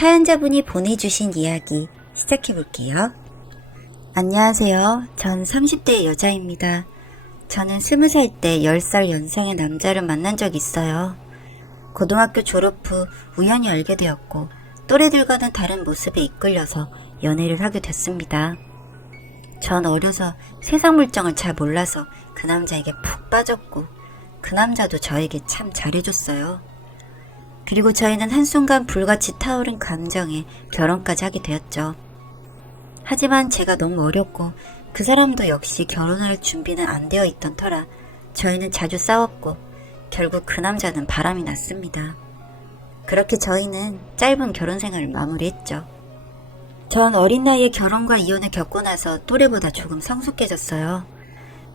사연자분이 보내주신 이야기 시작해볼게요. 안녕하세요. 전 30대 여자입니다. 저는 20살 때 10살 연상의 남자를 만난 적이 있어요. 고등학교 졸업 후 우연히 알게 되었고 또래들과는 다른 모습에 이끌려서 연애를 하게 됐습니다. 전 어려서 세상 물정을 잘 몰라서 그 남자에게 푹 빠졌고 그 남자도 저에게 참 잘해줬어요. 그리고 저희는 한순간 불같이 타오른 감정에 결혼까지 하게 되었죠. 하지만 제가 너무 어렸고 그 사람도 역시 결혼할 준비는 안 되어 있던 터라 저희는 자주 싸웠고 결국 그 남자는 바람이 났습니다. 그렇게 저희는 짧은 결혼 생활을 마무리했죠. 전 어린 나이에 결혼과 이혼을 겪고 나서 또래보다 조금 성숙해졌어요.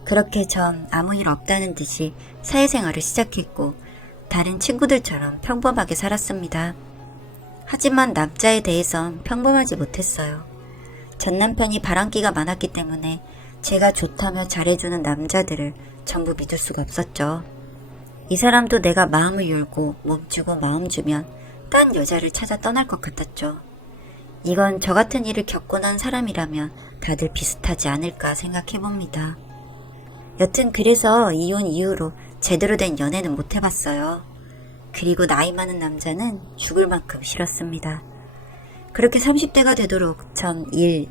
그렇게 전 아무 일 없다는 듯이 사회생활을 시작했고 다른 친구들처럼 평범하게 살았습니다. 하지만 남자에 대해선 평범하지 못했어요. 전 남편이 바람기가 많았기 때문에 제가 좋다며 잘해주는 남자들을 전부 믿을 수가 없었죠. 이 사람도 내가 마음을 열고 몸 주고 마음 주면 딴 여자를 찾아 떠날 것 같았죠. 이건 저 같은 일을 겪고 난 사람이라면 다들 비슷하지 않을까 생각해봅니다. 여튼 그래서 이혼 이후로 제대로 된 연애는 못 해봤어요. 그리고 나이 많은 남자는 죽을 만큼 싫었습니다. 그렇게 30대가 되도록 전 일,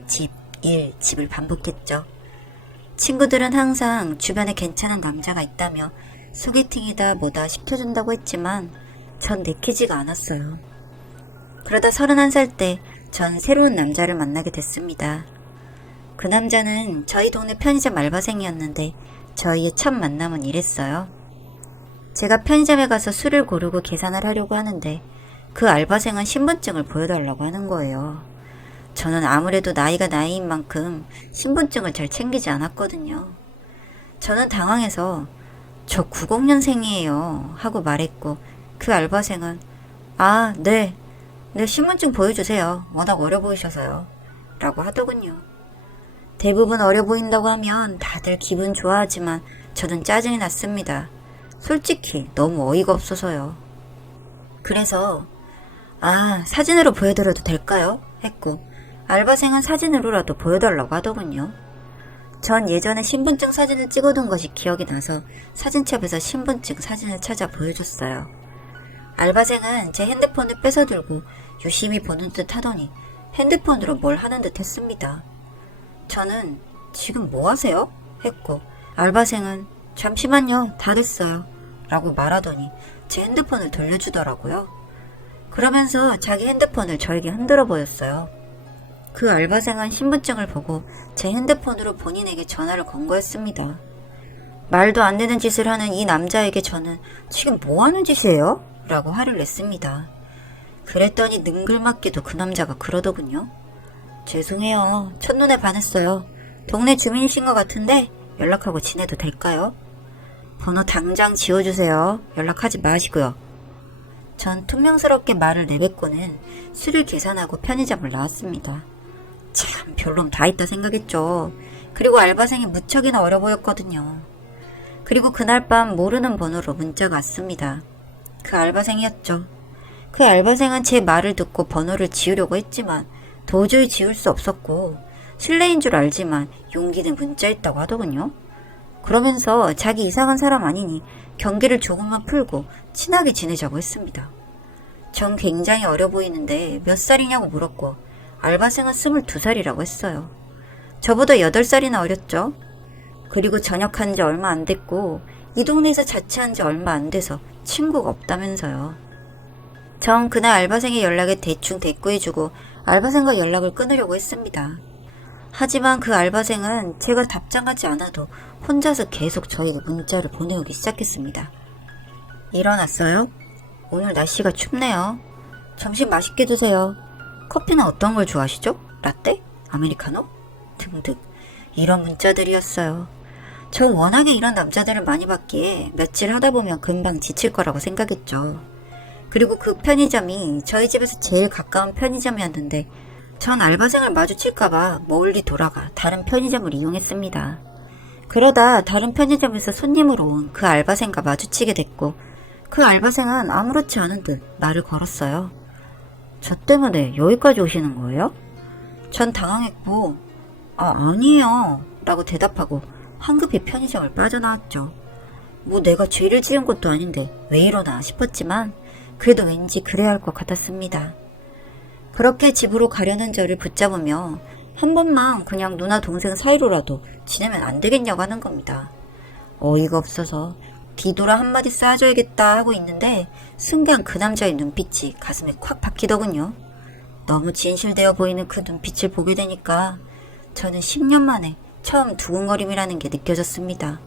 집을 반복했죠. 친구들은 항상 주변에 괜찮은 남자가 있다며 소개팅이다 뭐다 시켜준다고 했지만 전 내키지가 않았어요. 그러다 31살 때 전 새로운 남자를 만나게 됐습니다. 그 남자는 저희 동네 편의점 알바생이었는데 저희의 첫 만남은 이랬어요. 제가 편의점에 가서 술을 고르고 계산을 하려고 하는데 그 알바생은 신분증을 보여달라고 하는 거예요. 저는 아무래도 나이가 나이인 만큼 신분증을 잘 챙기지 않았거든요. 저는 당황해서 저 90년생이에요 하고 말했고 그 알바생은 네 신분증 보여주세요. 워낙 어려 보이셔서요 라고 하더군요. 대부분 어려 보인다고 하면 다들 기분 좋아하지만 저는 짜증이 났습니다. 솔직히 너무 어이가 없어서요. 그래서 사진으로 보여드려도 될까요? 했고 알바생은 사진으로라도 보여달라고 하더군요. 전 예전에 신분증 사진을 찍어둔 것이 기억이 나서 사진첩에서 신분증 사진을 찾아 보여줬어요. 알바생은 제 핸드폰을 뺏어들고 유심히 보는 듯 하더니 핸드폰으로 뭘 하는 듯 했습니다. 저는 지금 뭐 하세요? 했고 알바생은 잠시만요 다 됐어요 라고 말하더니 제 핸드폰을 돌려주더라고요. 그러면서 자기 핸드폰을 저에게 흔들어 보였어요. 그 알바생은 신분증을 보고 제 핸드폰으로 본인에게 전화를 건 거였습니다. 말도 안 되는 짓을 하는 이 남자에게 저는 지금 뭐 하는 짓이에요? 라고 화를 냈습니다. 그랬더니 능글맞게도 그 남자가 그러더군요. 죄송해요. 첫눈에 반했어요. 동네 주민이신 것 같은데 연락하고 지내도 될까요? 번호 당장 지워주세요. 연락하지 마시고요. 전 퉁명스럽게 말을 내뱉고는 술을 계산하고 편의점을 나왔습니다. 참 별놈 다 있다 생각했죠. 그리고 알바생이 무척이나 어려 보였거든요. 그리고 그날 밤 모르는 번호로 문자가 왔습니다. 그 알바생이었죠. 그 알바생은 제 말을 듣고 번호를 지우려고 했지만 도저히 지울 수 없었고 실례인 줄 알지만 용기는 문자했다고 하더군요. 그러면서 자기 이상한 사람 아니니 경계를 조금만 풀고 친하게 지내자고 했습니다. 전 굉장히 어려 보이는데 몇 살이냐고 물었고 알바생은 22살이라고 했어요. 저보다 8살이나 어렸죠. 그리고 전역한 지 얼마 안 됐고 이 동네에서 자취한 지 얼마 안 돼서 친구가 없다면서요. 전 그날 알바생의 연락에 대충 대꾸해주고 알바생과 연락을 끊으려고 했습니다. 하지만 그 알바생은 제가 답장하지 않아도 혼자서 계속 저에게 문자를 보내오기 시작했습니다. 일어났어요? 오늘 날씨가 춥네요. 점심 맛있게 드세요. 커피는 어떤 걸 좋아하시죠? 라떼? 아메리카노? 등등 이런 문자들이었어요. 저 워낙에 이런 남자들을 많이 봤기에 며칠 하다 보면 금방 지칠 거라고 생각했죠. 그리고 그 편의점이 저희 집에서 제일 가까운 편의점이었는데 전 알바생을 마주칠까봐 멀리 돌아가 다른 편의점을 이용했습니다. 그러다 다른 편의점에서 손님으로 온 그 알바생과 마주치게 됐고 그 알바생은 아무렇지 않은 듯 말을 걸었어요. 저 때문에 여기까지 오시는 거예요? 전 당황했고, 아니에요. 라고 대답하고 황급히 편의점을 빠져나왔죠. 뭐 내가 죄를 지은 것도 아닌데 왜 이러나 싶었지만 그래도 왠지 그래야 할 것 같았습니다. 그렇게 집으로 가려는 저를 붙잡으며 한 번만 그냥 누나 동생 사이로라도 지내면 안 되겠냐고 하는 겁니다. 어이가 없어서 뒤돌아 한마디 쏴줘야겠다 하고 있는데 순간 그 남자의 눈빛이 가슴에 콱 박히더군요. 너무 진실되어 보이는 그 눈빛을 보게 되니까 저는 10년 만에 처음 두근거림이라는 게 느껴졌습니다.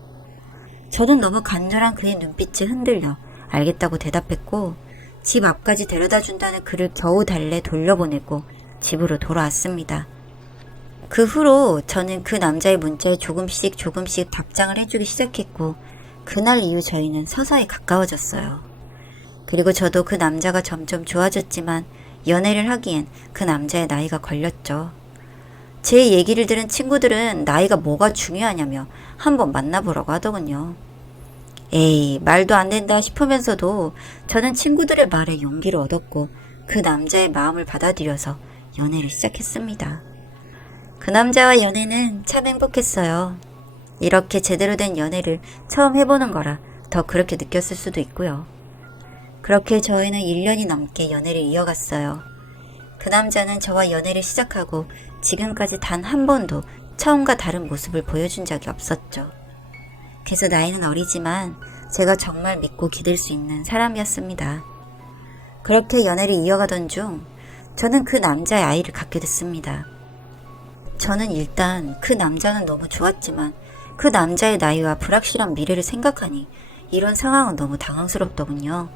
저는 너무 간절한 그의 눈빛에 흔들려 알겠다고 대답했고 집 앞까지 데려다 준다는 그를 겨우 달래 돌려보내고 집으로 돌아왔습니다. 그 후로 저는 그 남자의 문자에 조금씩 답장을 해주기 시작했고 그날 이후 저희는 서서히 가까워졌어요. 그리고 저도 그 남자가 점점 좋아졌지만 연애를 하기엔 그 남자의 나이가 걸렸죠. 제 얘기를 들은 친구들은 나이가 뭐가 중요하냐며 한번 만나보라고 하더군요. 에이, 말도 안 된다 싶으면서도 저는 친구들의 말에 용기를 얻었고 그 남자의 마음을 받아들여서 연애를 시작했습니다. 그 남자와 연애는 참 행복했어요. 이렇게 제대로 된 연애를 처음 해보는 거라 더 그렇게 느꼈을 수도 있고요. 그렇게 저희는 1년이 넘게 연애를 이어갔어요. 그 남자는 저와 연애를 시작하고 지금까지 단 한 번도 처음과 다른 모습을 보여준 적이 없었죠. 그래서 나이는 어리지만 제가 정말 믿고 기댈 수 있는 사람이었습니다. 그렇게 연애를 이어가던 중 저는 그 남자의 아이를 갖게 됐습니다. 저는 일단 그 남자는 너무 좋았지만 그 남자의 나이와 불확실한 미래를 생각하니 이런 상황은 너무 당황스럽더군요.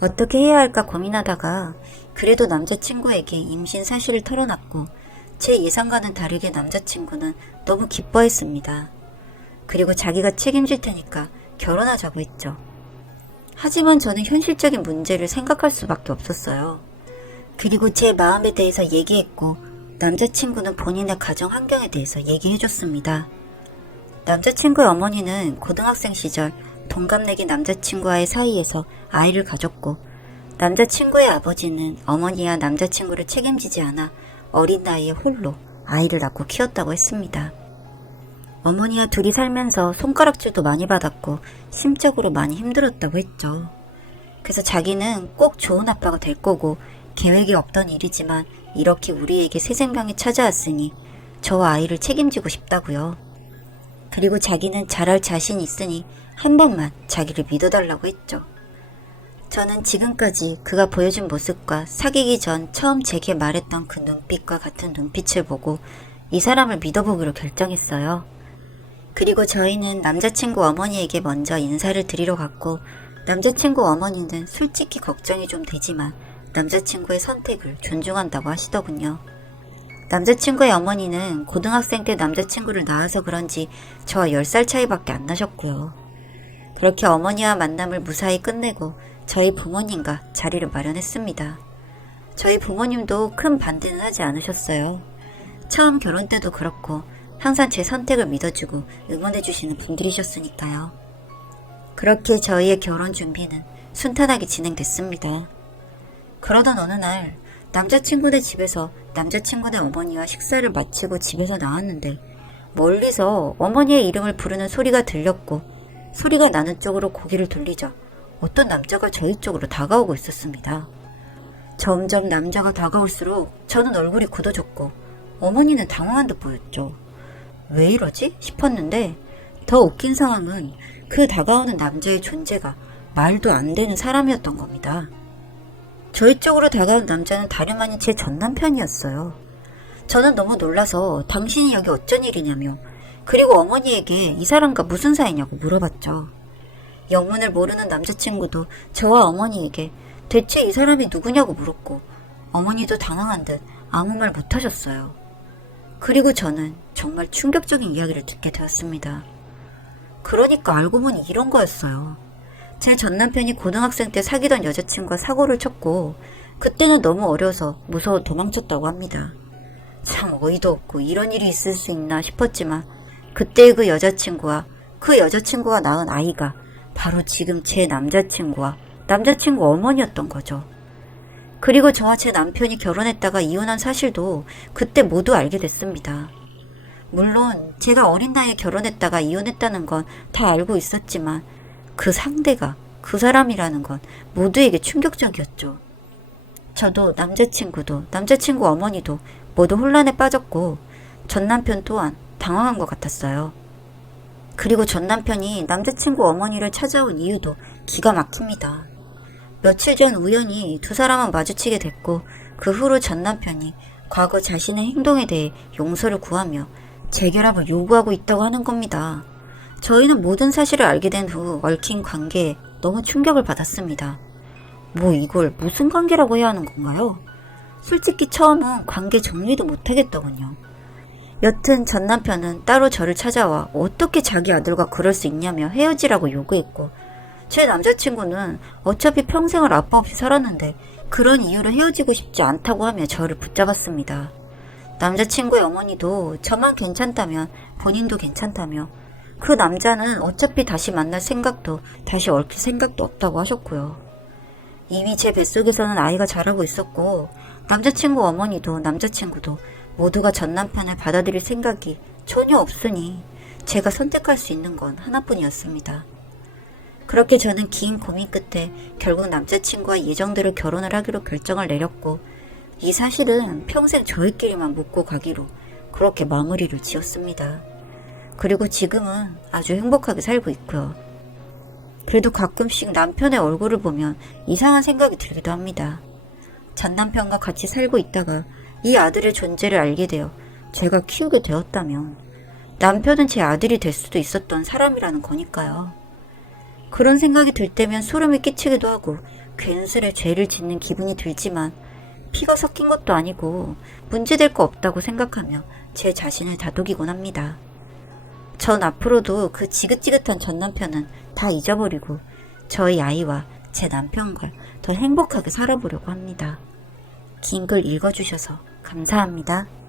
어떻게 해야 할까 고민하다가 그래도 남자친구에게 임신 사실을 털어놨고 제 예상과는 다르게 남자친구는 너무 기뻐했습니다. 그리고 자기가 책임질 테니까 결혼하자고 했죠. 하지만 저는 현실적인 문제를 생각할 수밖에 없었어요. 그리고 제 마음에 대해서 얘기했고 남자친구는 본인의 가정 환경에 대해서 얘기해줬습니다. 남자친구의 어머니는 고등학생 시절 동갑내기 남자친구와의 사이에서 아이를 가졌고 남자친구의 아버지는 어머니와 남자친구를 책임지지 않아 어린 나이에 홀로 아이를 낳고 키웠다고 했습니다. 어머니와 둘이 살면서 손가락질도 많이 받았고 심적으로 많이 힘들었다고 했죠. 그래서 자기는 꼭 좋은 아빠가 될 거고 계획이 없던 일이지만 이렇게 우리에게 새 생명이 찾아왔으니 저와 아이를 책임지고 싶다고요. 그리고 자기는 잘할 자신이 있으니 한 번만 자기를 믿어달라고 했죠. 저는 지금까지 그가 보여준 모습과 사귀기 전 처음 제게 말했던 그 눈빛과 같은 눈빛을 보고 이 사람을 믿어보기로 결정했어요. 그리고 저희는 남자친구 어머니에게 먼저 인사를 드리러 갔고 남자친구 어머니는 솔직히 걱정이 좀 되지만 남자친구의 선택을 존중한다고 하시더군요. 남자친구의 어머니는 고등학생 때 남자친구를 낳아서 그런지 저와 10살 차이밖에 안 나셨고요. 그렇게 어머니와 만남을 무사히 끝내고 저희 부모님과 자리를 마련했습니다. 저희 부모님도 큰 반대는 하지 않으셨어요. 처음 결혼 때도 그렇고 항상 제 선택을 믿어주고 응원해주시는 분들이셨으니까요. 그렇게 저희의 결혼 준비는 순탄하게 진행됐습니다. 그러던 어느 날 남자친구네 집에서 남자친구네 어머니와 식사를 마치고 집에서 나왔는데 멀리서 어머니의 이름을 부르는 소리가 들렸고 소리가 나는 쪽으로 고개를 돌리자 어떤 남자가 저희 쪽으로 다가오고 있었습니다. 점점 남자가 다가올수록 저는 얼굴이 굳어졌고 어머니는 당황한 듯 보였죠. 왜 이러지? 싶었는데 더 웃긴 상황은 그 다가오는 남자의 존재가 말도 안 되는 사람이었던 겁니다. 저희 쪽으로 다가온 남자는 다름 아닌 제 전남편이었어요. 저는 너무 놀라서 당신이 여기 어쩐 일이냐며 그리고 어머니에게 이 사람과 무슨 사이냐고 물어봤죠. 영문을 모르는 남자친구도 저와 어머니에게 대체 이 사람이 누구냐고 물었고 어머니도 당황한 듯 아무 말 못하셨어요. 그리고 저는 정말 충격적인 이야기를 듣게 되었습니다. 그러니까 알고 보니 이런 거였어요. 제 전남편이 고등학생 때 사귀던 여자친구가 사고를 쳤고 그때는 너무 어려서 무서워 도망쳤다고 합니다. 참 어이도 없고 이런 일이 있을 수 있나 싶었지만 그때의 그 여자친구와 그 여자친구가 낳은 아이가 바로 지금 제 남자친구와 남자친구 어머니였던 거죠. 그리고 저와 제 남편이 결혼했다가 이혼한 사실도 그때 모두 알게 됐습니다. 물론 제가 어린 나이에 결혼했다가 이혼했다는 건 다 알고 있었지만 그 상대가 그 사람이라는 건 모두에게 충격적이었죠. 저도 남자친구도 남자친구 어머니도 모두 혼란에 빠졌고 전 남편 또한 당황한 것 같았어요. 그리고 전 남편이 남자친구 어머니를 찾아온 이유도 기가 막힙니다. 며칠 전 우연히 두 사람은 마주치게 됐고 그 후로 전 남편이 과거 자신의 행동에 대해 용서를 구하며 재결합을 요구하고 있다고 하는 겁니다. 저희는 모든 사실을 알게 된 후 얽힌 관계에 너무 충격을 받았습니다. 뭐 이걸 무슨 관계라고 해야 하는 건가요? 솔직히 처음은 관계 정리도 못하겠더군요. 여튼 전 남편은 따로 저를 찾아와 어떻게 자기 아들과 그럴 수 있냐며 헤어지라고 요구했고 제 남자친구는 어차피 평생을 아빠 없이 살았는데 그런 이유로 헤어지고 싶지 않다고 하며 저를 붙잡았습니다. 남자친구의 어머니도 저만 괜찮다면 본인도 괜찮다며 그 남자는 어차피 다시 만날 생각도 다시 얽힐 생각도 없다고 하셨고요. 이미 제 뱃속에서는 아이가 자라고 있었고 남자친구 어머니도 남자친구도 모두가 전 남편을 받아들일 생각이 전혀 없으니 제가 선택할 수 있는 건 하나뿐이었습니다. 그렇게 저는 긴 고민 끝에 결국 남자친구와 예정대로 결혼을 하기로 결정을 내렸고 이 사실은 평생 저희끼리만 묻고 가기로 그렇게 마무리를 지었습니다. 그리고 지금은 아주 행복하게 살고 있고요. 그래도 가끔씩 남편의 얼굴을 보면 이상한 생각이 들기도 합니다. 전 남편과 같이 살고 있다가 이 아들의 존재를 알게 되어 제가 키우게 되었다면 남편은 제 아들이 될 수도 있었던 사람이라는 거니까요. 그런 생각이 들 때면 소름이 끼치기도 하고 괜스레 죄를 짓는 기분이 들지만 피가 섞인 것도 아니고 문제될 거 없다고 생각하며 제 자신을 다독이곤 합니다. 전 앞으로도 그 지긋지긋한 전 남편은 다 잊어버리고 저희 아이와 제 남편과 더 행복하게 살아보려고 합니다. 긴 글 읽어주셔서 감사합니다.